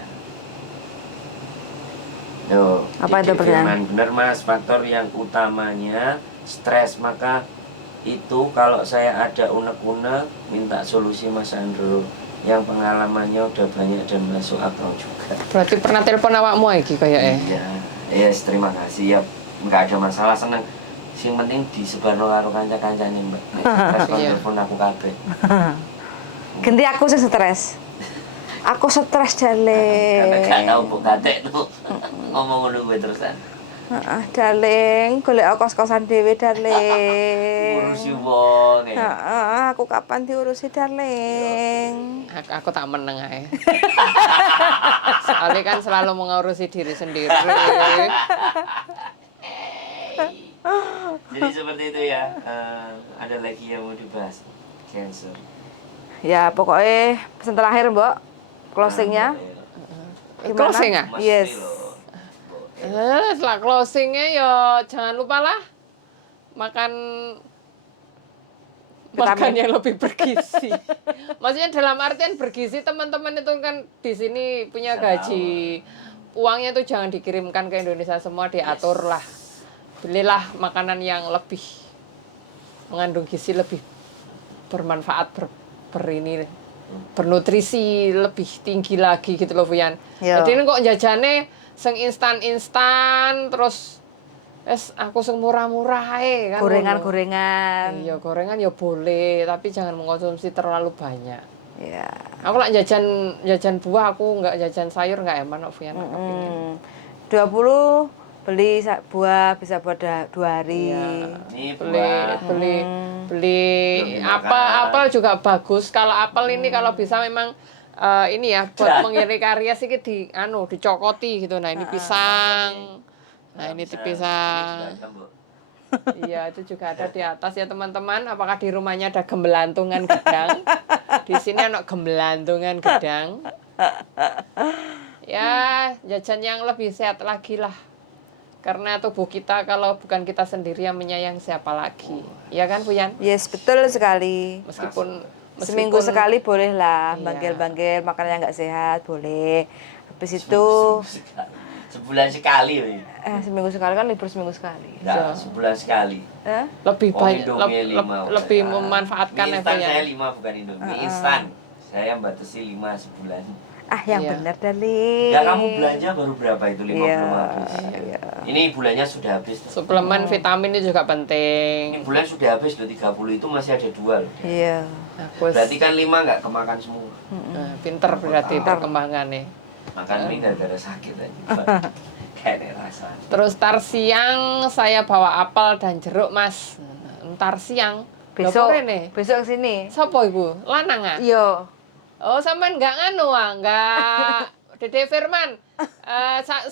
Tuh, Apa itu pertanyaan? benar Mas, faktor yang utamanya stres. Maka itu kalau saya ada unek-unek minta solusi Mas Andro yang pengalamannya udah banyak dan masuk akal juga. berarti pernah telepon awakmu iki kayak Iya, yes, terima kasih ya, nggak ada masalah, seneng. Yang penting disebarno karo kanca-kancane Mbak. Nek stres kon Iya. telepon aku kabeh. Ganti aku sih stres. Aku stres jale. Karena gak tau mbok gatek tuh. Ngomong ngono kuwi terusan. Darling, golek kos-kosan dhewe, darling. Ngurusi wong ya. Aku kapan diurusi, darling? aku tak meneng ae. Soalnya kan selalu mengurusi diri sendiri. Jadi seperti itu ya. Ada lagi yang mau dibahas? Cancer. Ya, pokoknya pesan terakhir, Mbok. Closingnya. Gimana? Closing ah? Yes. Setelah closingnya ya jangan lupa lah makan Vitamin. yang lebih bergizi. Maksudnya dalam artian bergizi, teman-teman itu kan di sini punya gaji, uangnya itu jangan dikirimkan ke Indonesia semua, diatur lah. Belilah makanan yang lebih mengandung gizi, lebih bermanfaat, bernutrisi lebih tinggi lagi gitu loh, Buyan. Ya. Jadi ini kok jajane sing instan terus aku sing murah-murah kan. Gorengan-gorengan. Iya, gorengan ya boleh, tapi jangan mengkonsumsi terlalu banyak. Ya. Aku lah jajan buah, aku nggak jajan sayur nggak eman kok, Buyan. 20 beli buah bisa buat 2 hari. Iya. Ini beli Belum apel juga bagus. Kalau apel ini kalau bisa memang ini ya buat mengiring karya sih dicokoti gitu. Nah ini pisang, nah ini pisang. Iya itu juga ada di atas ya teman-teman. Apakah di rumahnya ada gembelantungan gedang? Di sini ada gembelantungan gedang. Ya jajan yang lebih sehat lagi lah. Karena tubuh kita kalau bukan kita sendiri yang menyayang siapa lagi, ya kan Bu Yan? Yes, betul sekali. Meskipun Seminggu sekali boleh lah, Iya. bangkil-bangkil, makanan yang nggak sehat boleh. Habis itu, sebulan sekali. seminggu sekali kan libur seminggu sekali. Enggak, sebulan sekali. lebih Oh, baik Indomie 5. lebih memanfaatkan Mie ya Bu instan saya Yan. 5 bukan Indomie. Mie instan. Saya batasi 5 sebulan. Yang Iya. benar, darling. Ya kamu belanja baru berapa itu? 5 Iya, belum habis. iya. Ini bulannya sudah habis. Suplemen vitamin itu juga penting. Ini bulan sudah habis loh, 30 itu masih ada 2 loh. Iya. Bagus. Berarti kan 5 nggak kemakan semua. Nah, pinter berarti perkembangannya. Makan mie gara-gara sakit aja. Kayak rasa. Terus tar siang saya bawa apel dan jeruk mas. Ntar siang. Besok, Lho, kok rene? besok sini. Sopo ibu? Lanang ah? Iya. Oh, sampean nggak nganu nggak Dede Firman.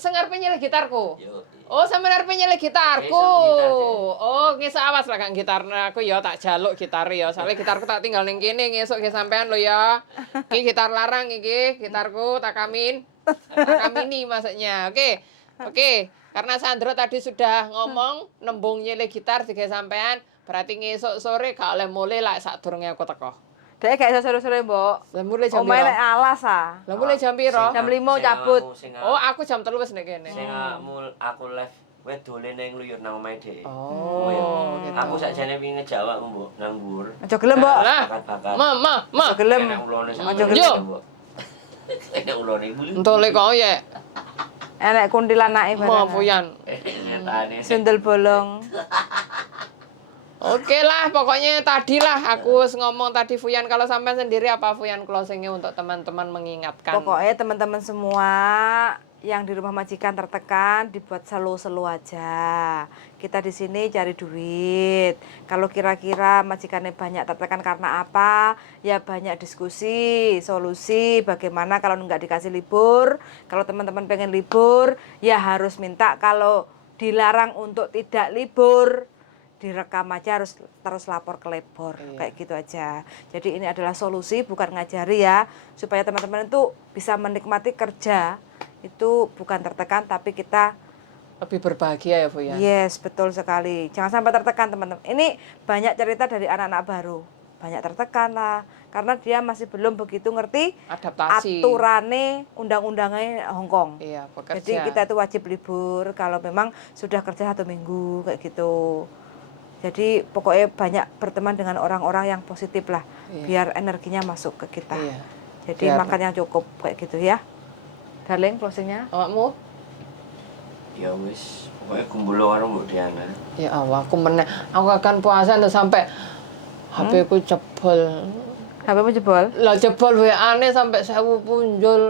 Sengarpe nyelih gitarku. Yo. Oh, sampean arep nyelih gitarku. Besok gitar, Dek. Oh, ngesuk awas lah kang gitar. Aku ya tak jaluk gitar ya. Soalnya gitarku tak tinggal ning kene ngesuk ge sampean lo ya. Iki gitar larang iki, gitarku tak kamini maksudnya. Oke. Oke. Karena Sandro tadi sudah ngomong nembung nyelih gitar digawe sampean, berarti ngesuk sore gak oleh mulai lah sadurunge aku teko. Dek gak iso sore-sore, Mbok. Lah mulai jam Omae piro? nek alas ah. Lah mulai jam piro? Jam 5 cabut. Oh, aku jam 3 wis nek kene. Sing aku live wis dolen ning luyur nang omahe dhek. Oh, gitu. Aku sakjane wingi ngejawab Mbok nang mbur. Aja gelem, Mbok. Lah, Bakat-bakat. ma. Aja gelem. Enak ulone sak. Aja gelem. Yo. Mbok. Enak ulone bulu. Entole kok ya. Enek kuntilanake Mau barang. Fuyan. Nyatane. Sundel bolong. Oke lah, pokoknya tadi lah aku ngomong tadi Fuyan, kalau sampai sendiri apa Fuyan closingnya untuk teman-teman mengingatkan. Pokoknya teman-teman semua yang di rumah majikan tertekan dibuat selo-selo aja. Kita di sini cari duit. Kalau kira-kira majikannya banyak tertekan karena apa? Ya banyak diskusi, solusi bagaimana kalau nggak dikasih libur. Kalau teman-teman pengen libur, ya harus minta. Kalau dilarang untuk tidak libur, direkam aja, harus terus lapor ke labor. Kayak gitu aja. Jadi ini adalah solusi, bukan ngajari ya, supaya teman-teman itu bisa menikmati kerja itu bukan tertekan, tapi kita Lebih berbahagia ya Fuyan. yes, betul sekali. Jangan sampai tertekan teman-teman. Ini banyak cerita dari anak-anak baru, banyak tertekan lah karena dia masih belum begitu ngerti Adaptasi. aturannya undang-undangnya Hongkong. Iya, bekerja. Jadi kita itu wajib libur kalau memang sudah kerja 1 minggu kayak gitu. Jadi pokoknya banyak berteman dengan orang-orang yang positif lah, Iya. biar energinya masuk ke kita. Iya. Jadi Biar- makan yang cukup kayak gitu ya. Darling, closingnya? Awakmu? Ya wis, pokoknya kumpul karo Mbok Diana. Ya Allah, aku akan puasa tuh sampai HP ku jebol. HP-mu jebol? Lah jebol WA-ne sampai 1000 punjul.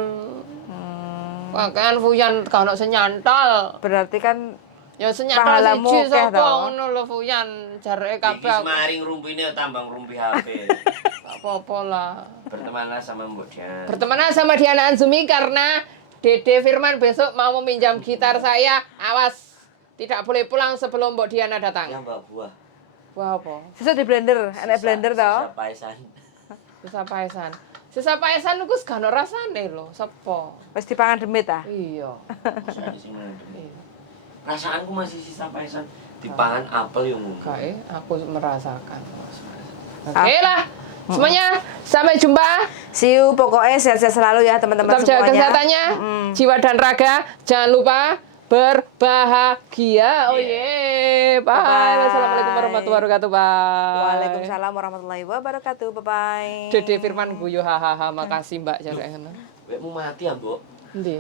Pakaian Fuyan gak ono sing nyantol. Berarti kan Ya senyantol Pahalamu siji akeh sapa to. ngono lho Fuyan, jareke Iki kabeh aku. semaring rumpine tambang rumpi HP. Gak apa-apa lah. Bertemanlah sama Mbok Diana. Berteman sama Diana Anzumi karena Dede Firman besok mau meminjam gitar saya. Awas, tidak boleh pulang sebelum Mbok Diana Ya datang. Mbak Buah. Wah apa? sisa di blender, enak blender toh. Sisa paisan. Sisa paesan. Sisa paesan iku wis gak ono rasane lho, sepo. Wis dipangan demit ah. Iya. Bisa di sini. Iya. Perasaanku masih sisa paisan. Dipangan apel yang mungkin. Kae aku merasakan. Oke lah. Semuanya sampai jumpa. See you, pokoknya sehat-sehat selalu ya teman-teman Tetap jaga semuanya. kesehatannya, jiwa dan raga. Jangan lupa berbahagia. Oh yeah. Bye. Bye-bye. Wassalamualaikum warahmatullahi wabarakatuh. Bye. Waalaikumsalam warahmatullahi wabarakatuh. Bye-bye. Dede Firman guyu hahaha makasih Mbak jarek ngono. Wekmu mati ya, Mbok. Endi?